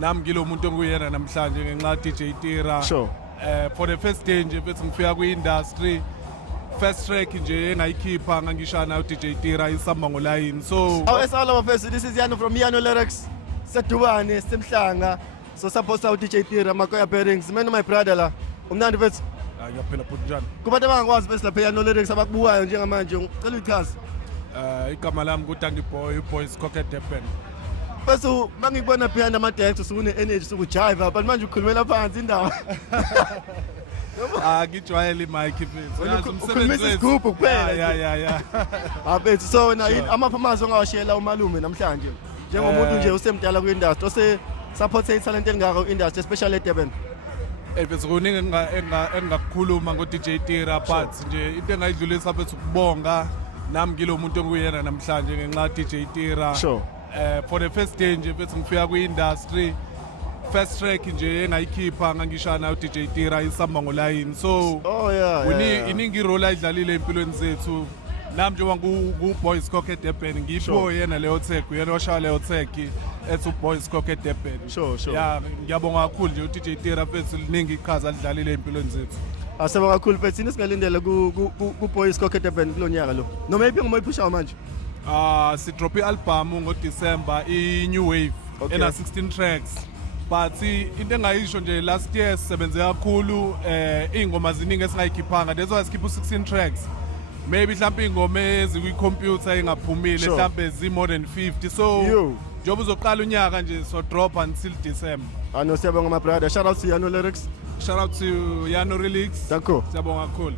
nami ngilo muntu enguyena namhlanje ngenxa DJ Tira. Sure. For the first day nje bethi ngifika kwi-industry first track nje engayikhipha ngangishana uDJ Tira isamba ngolayini. So Hello mfethu, this is Yano from Yano Lyrics. Sedubane semhlanga. So supposed to DJ Tira Makoya Bearings. Mina my brother la. Umnandi mfethu. ngiyaphela futhi njani. Kubantu abangakwazi bese lapha Yano Lyrics abakubukayo njengamanje ngicela uchaze. Igama lami kuTangi Boy, Boys Cocket Depen. Bese mangikubona behind ama decks usune energy sokujive but manje ukhulumela phansi indawo. Ngijwayele imic mfethu. Ukhulumisa isigubhu kuphela. Ya. Abethu so na amaphamasi ongawashela umalume namhlanje. Njengomuntu nje usemdala ku-industry ose support talent engaka industry especially eDurban. Bese kuningi engakukhuluma ngo-DJ Tira but nje into engayidlulisa bese ukubonga nami ngilo muntu enguyena namhlanje ngenxa DJ Tira. Sure. For the first day nje bese ngifika kwi-industry first track nje engayikhipha ngangishana uDJ Tira isamba ngolayini. So iningi role ayidlalile empilweni zethu. Nami njengoba ngu-Boys Cocket Depen ngipho yena leyo tag uyena oshaya leyo tag ethi uBoys Cocket Depen. Sure. Ya ngiyabonga kakhulu nje uDJ Tira mfethu liningi iqhaza alidlalile empilweni zethu. Aseba kakhulu mfethu sini singalindela ku-Boys Cocket Depen kulonyaka lo. Noma iphi ngomayipushayo manje? Si-drop i-album ngo-December i-New Wave ena 16 tracks. But into engayisho nje last year sisebenze kakhulu iy'ngoma ziningi esingayikhiphanga that's why sikhipha u-16 tracks. Maybe mhlawumbe ingoma ezikwi-computer engaphumile mhlawumbe zi-more than 50 so njengoba uzoqala unyaka nje so drop until December. Siyabonga my brother, shout out to Yano Lyrics. Shout out to Yano Lyrics. Danko. Siyabonga kakhulu.